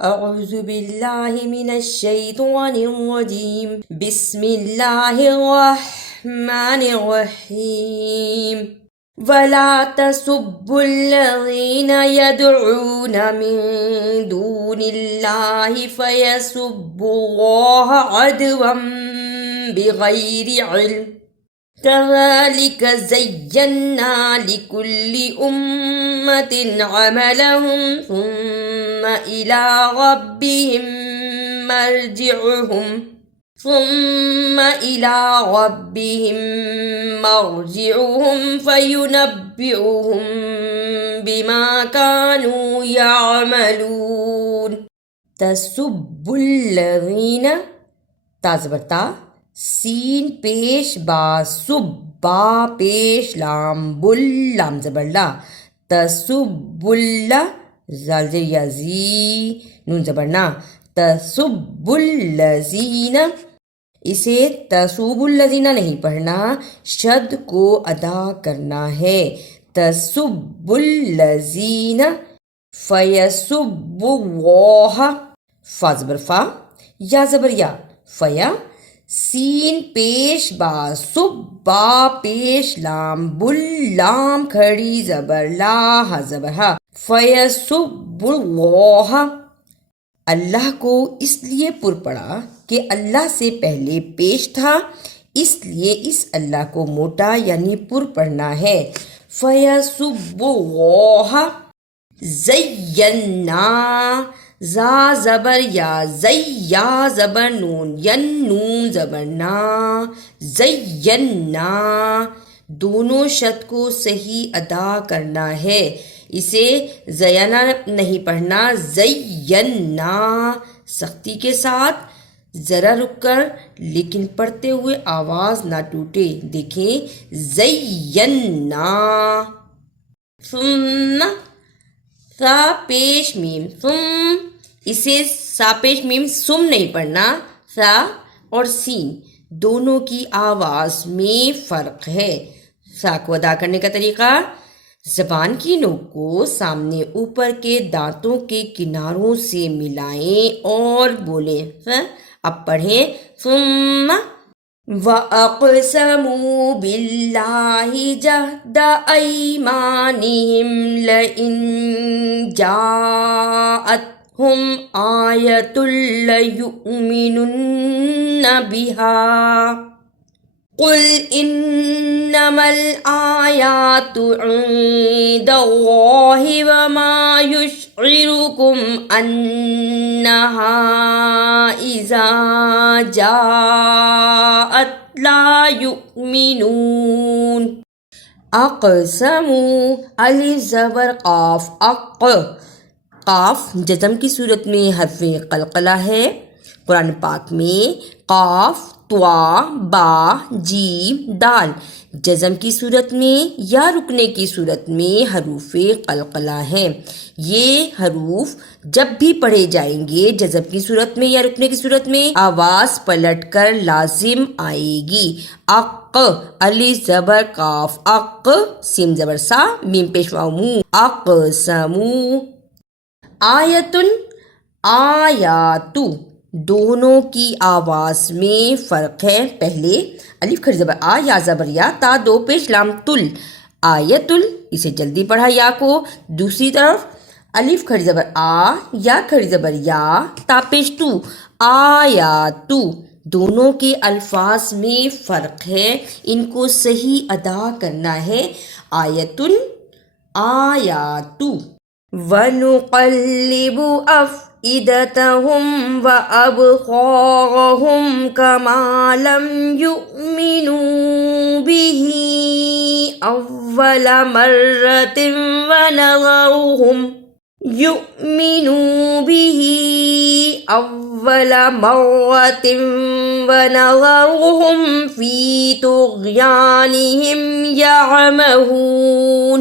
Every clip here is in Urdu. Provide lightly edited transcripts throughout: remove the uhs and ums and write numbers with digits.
أعوذ بالله من الشيطان الرجيم بسم الله الرحمن الرحيم ولا تسبوا الذين يدعون من دون الله فيسبوا الله عدوا بغير علم كذلك زينا لكل أمة عملهم ثم إلى ربهم مرجعهم فينبئهم بما كانوا يعملون تسب الذين تازبرتا سین پیش با سب با پیش لام بل لام زبر لا تسب اللہ زال زر یا زی نون زبر نا تسب الذین اسے تسب الذین نہیں پڑھنا شد کو ادا کرنا ہے تسب الذین فیسب اللہ فا زبر فا یا زبر یا فیا سین پیش با سب با پیش لام بل لام کھڑی زبر لا ہا زبر ہا فیسب اللہ اللہ کو اس لیے پر پڑا کہ اللہ سے پہلے پیش تھا، اس لیے اس اللہ کو موٹا یعنی پر پڑھنا ہے فیسب اللہ زینا زا زبر یا زیا زبر نون ین نون زبر نا زینا دونوں شد کو صحیح ادا کرنا ہے، اسے زینا نہیں پڑھنا زینا سختی کے ساتھ ذرا رک کر لیکن پڑھتے ہوئے آواز نہ ٹوٹے، دیکھیں زینا ثم سا پیش میم ثم اسے سا پیش میم سم نہیں پڑھنا، سا اور سین دونوں کی آواز میں فرق ہے۔ سا کو ادا کرنے کا طریقہ زبان کی نوک کو سامنے اوپر کے دانتوں کے کناروں سے ملائیں اور بولیں۔ اب پڑھیں ثم وَأَقْسَمُوا بِاللَّهِ جَهْدَ أَيْمَانِهِمْ لَئِن جَاءَتْهُمْ آيَةٌ لَيُؤْمِنُنَّ بِهَا قُلْ إِنَّمَا الْآيَاتُ عِندَ اللَّهِ وَمَا يُشْعِرُكُمْ أَنَّهَا إِذَا جَاءَتْ لَا يُؤْمِنُونَ اقسموا الف زبر قاف اق قاف جزم کی صورت میں حرف قلقلہ ہے، قرآن پاک میں قاف طوا با جیم دال جزم کی صورت میں یا رکنے کی صورت میں حروف قلقلہ ہیں۔ یہ حروف جب بھی پڑھے جائیں گے جزم کی صورت میں یا رکنے کی صورت میں آواز پلٹ کر لازم آئے گی۔ اق الف زبر قاف اق سین زبر سا میم پیش واو مو اقسمو آیتن آیاتو دونوں کی آواز میں فرق ہے، پہلے الف کھڑی زبر آ یا زبر یا تا دو پیش لام تل آیتل اسے جلدی پڑھا یا کو، دوسری طرف الف کھڑی زبر آ یا کھڑی زبر یا تا پیش تو آیاتو دونوں کے الفاظ میں فرق ہے، ان کو صحیح ادا کرنا ہے آیتن آیاتو وَنُقَلِّبُ أَفْئِدَتَهُمْ وَأَبْصَارَهُمْ كَمَا لَمْ يُؤْمِنُوا بِهِ أَوَّلَ مَرَّةٍ وَنَذَرُهُمْ فِي طُغْيَانِهِمْ يَعْمَهُونَ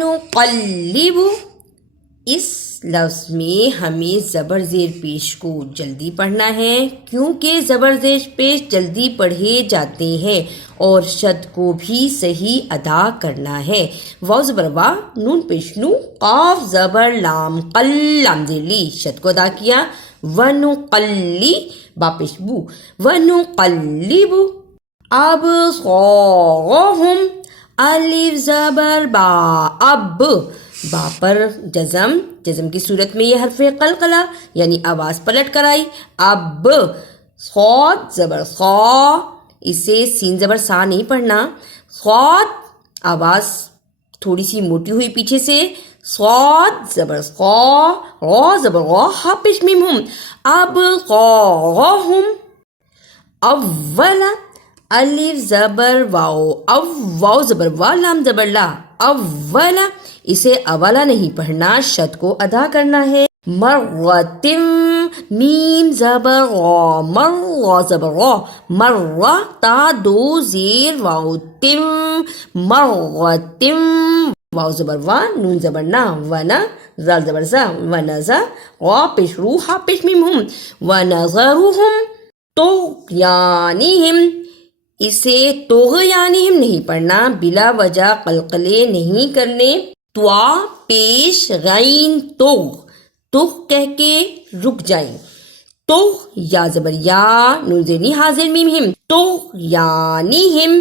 نقلب اس لفظ میں ہمیں زبر زیر پیش کو جلدی پڑھنا ہے کیونکہ زبر زیر پیش جلدی پڑھے جاتے ہیں اور شد کو بھی صحیح ادا کرنا ہے. واو زبر وا، نون پیش نو، قاف زبر لام قل، لام زیر لی، شد کو ادا کیا. ونقلی، با پیش بو، ونقلب ابصارهم، الف زبر با، اب، با پر جزم، جزم کی صورت میں یہ حرف قلقلہ یعنی آواز پلٹ کر آئی. اب، صاد زبر خا، اسے سین زبر سا نہیں پڑھنا. صاد آواز تھوڑی سی موٹی ہوئی پیچھے سے، صاد زبر خا، را زبر غا، ہا پیش میم ہم، اب قاہم. اولا، الف زبر واو، واو زبر وا، لام زبر لا، اولا، اسے اولا نہیں پڑھنا، شد کو ادا کرنا ہے. مرتم، میم زبر غا، مرہ زبر غا، مرہ، تا دو زیر واو، تم، مرتم، واو زبر وا، نون زبر نا، ونا، زال زبر زا، ونزا، غا پیش رو، ہا پیش میم ہم، ونظرہم طغیانہم، اسے طغیانہم نہیں پڑھنا، بلا وجہ قلقلے نہیں کرنے. توا پیش غین تغ، تغ کہہ کے رک جائیں. تغ، یا زبر یا، نون زیر نی، حاضر میم ہم، طغیانہم.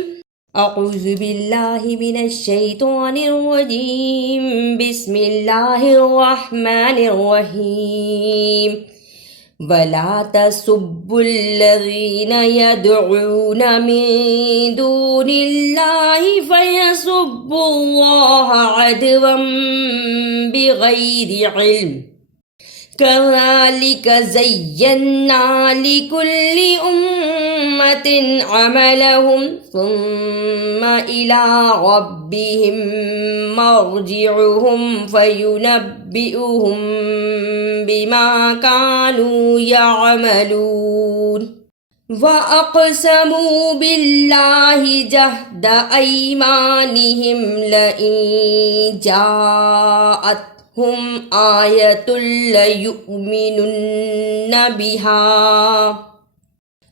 اعوذ باللہ من الشیطان الرجیم، بسم اللہ الرحمن الرحیم. وَلَا تَسُبُّوا الَّذِينَ يَدْعُونَ مِن دُونِ اللَّهِ فَيَسُبُّوا اللَّهَ عَدْوًا بِغَيْرِ عِلْمٍ. كَذَلِكَ زَيَّنَّا لِكُلِّ أُمَّةٍ عَمَلَهُمْ ثُمَّ إِلَى رَبِّهِمْ مَرْجِعُهُمْ فَيُنَبِّئُهُم بِمَا كَانُوا يَعْمَلُونَ. وَأَقْسَمُوا بِاللَّهِ جَهْدَ أَيْمَانِهِمْ لَئِن جَاءَتْهُمْ آيَةٌ لَّيُؤْمِنُنَّ بِهَا.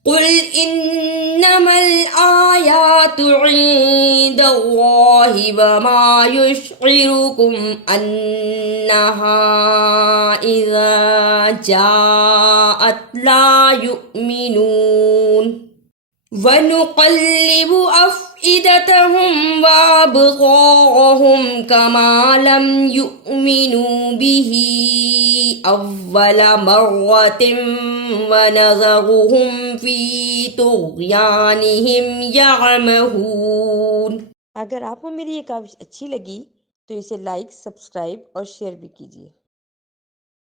قُلْ إِنَّمَا الْآيَاتُ عِندَ اللَّهِ وَمَا يُشْعِرُكُمْ أَنَّهَا إِذَا جَاءَتْ لَا يُؤْمِنُونَ. وَنُقَلِّبُ أَفْئِدَتَهُمْ وَأَبْصَارَهُمْ كَمَا لَمْ يُؤْمِنُوا بِهِ أَوَّلَ مَرَّةٍ وَنَذَرُهُمْ فِي طُغْيَانِهِمْ يَعْمَهُونَ. اگر آپ کو میری یہ کاوش اچھی لگی تو اسے لائک، سبسکرائب اور شیئر بھی کیجیے.